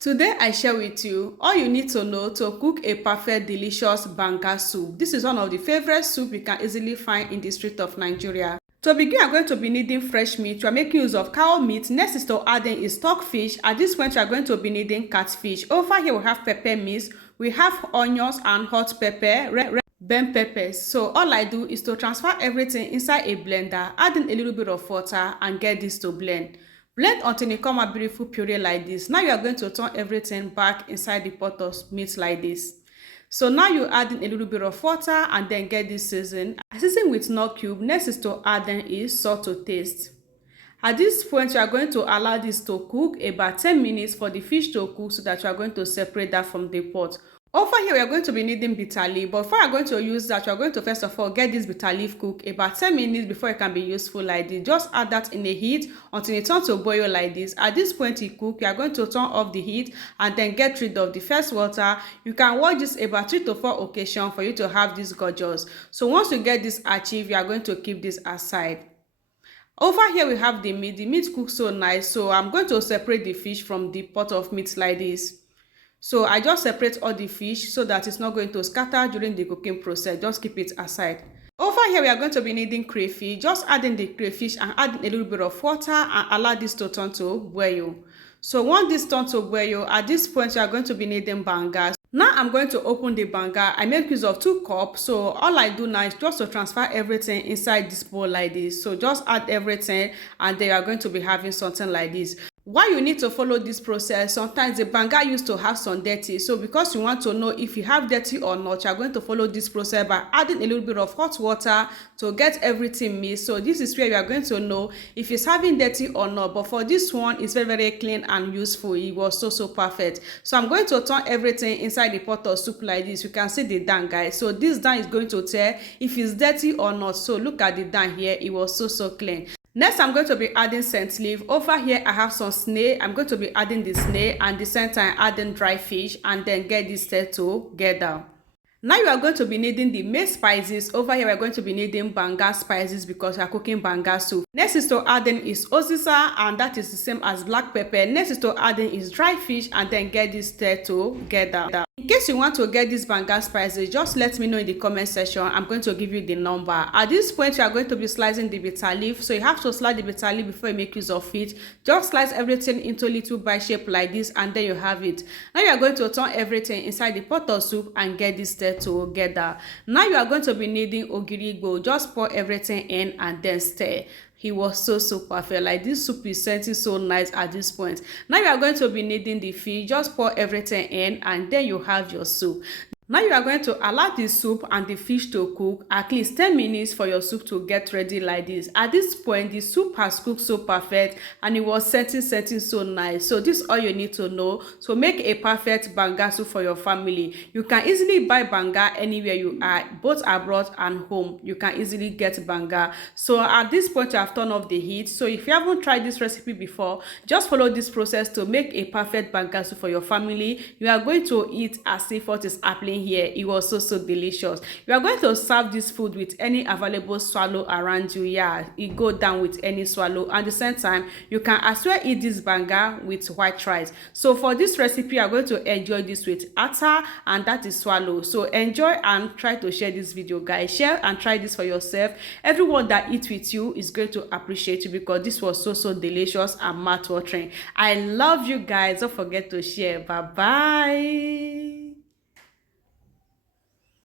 Today I share with you all you need to know to cook a perfect delicious banga soup. This is one of the favorite soup you can easily find in the street of Nigeria. To begin, I'm going to be needing fresh meat. We are making use of cow meat. Next is to add in is stockfish. At this point, we are going to be needing catfish. Over here, we have pepper mix. We have onions and hot pepper, red bell peppers. So all I do is to transfer everything inside a blender, add in a little bit of water and get this to blend. Blend until it come a beautiful puree like this. Now you are going to turn everything back inside the pot of meat like this. So now you add in a little bit of water and then get this season. Season with nut cube. Next is to add in is salt to taste. At this point, you are going to allow this to cook about 10 minutes for the fish to cook so that you are going to separate that from the pot. Over here, we are going to be needing bitter leaf, but before you are going to use that, you are going to first of all get this bitter leaf cook about 10 minutes before it can be useful like this. Just add that in the heat until it turns to boil like this. At this point, it cook. You are going to turn off the heat and then get rid of the first water. You can watch this about 3 to 4 occasions for you to have this gorgeous. So once you get this achieved, you are going to keep this aside. Over here, we have the meat. The meat cooks so nice, so I'm going to separate the fish from the pot of meat like this. So I just separate all the fish so that it's not going to scatter during the cooking process. Just keep it aside. Over here, we are going to be needing crayfish. Just add in the crayfish and add a little bit of water and allow this to turn to boil. So once this turns to boil, at this point, you are going to be needing banga. Now I'm going to open the banga. I make use of 2 cups. So all I do now is just to transfer everything inside this bowl like this. So just add everything and then you are going to be having something like this. Why you need to follow this process, sometimes the banga used to have some dirty, so because you want to know if you have dirty or not, you are going to follow this process by adding a little bit of hot water to get everything mixed. So this is where you are going to know if it's having dirty or not. But for this one, it's very clean and useful. It was so perfect. So I'm going to turn everything inside the pot of soup like this. You can see the down, guys. So this down is going to tell if it's dirty or not. So look at the down here. It was so clean. Next, I'm going to be adding scent leaf. Over here, I have some snail. I'm going to be adding the snail and the same time adding dry fish and then get this set together. Now you are going to be needing the main spices. Over here, we are going to be needing banga spices because we are cooking banga soup. Next is to add in is osisa and that is the same as black pepper. Next is to add in is dry fish and then get this set together. In case you want to get these banga spices, just let me know in the comment section. I'm going to give you the number. At this point, you are going to be slicing the bitter leaf. So you have to slice the bitter leaf before you make use of it. Just slice everything into little bite shape like this and then you have it. Now you are going to turn everything inside the pot of soup and get this together. Now you are going to be needing ogirigo. Just pour everything in and then stir. He was so perfect. Like this soup is scenting so nice at this point. Now you are going to be needing the fish. Just pour everything in and then you have your soup. Now you are going to allow the soup and the fish to cook at least 10 minutes for your soup to get ready like this. At this point, the soup has cooked so perfect and it was scenting so nice. So this is all you need to know. So make a perfect banga soup for your family. You can easily buy banga anywhere you are, both abroad and home. You can easily get banga. So at this point, you have turned off the heat. So if you haven't tried this recipe before, just follow this process to make a perfect banga soup for your family. You are going to eat as if what is happening here. It was so delicious. You are going to serve this food with any available swallow around you. Yeah, it go down with any swallow. At the same time, you can as well eat this banga with white rice. So for this recipe, you are going to enjoy this with ata and that is swallow. So enjoy and try to share this video, guys. Share and try this for yourself. Everyone that eats with you is going to appreciate you because this was so delicious and mouth-watering. I love you guys. Don't forget to share. Bye bye.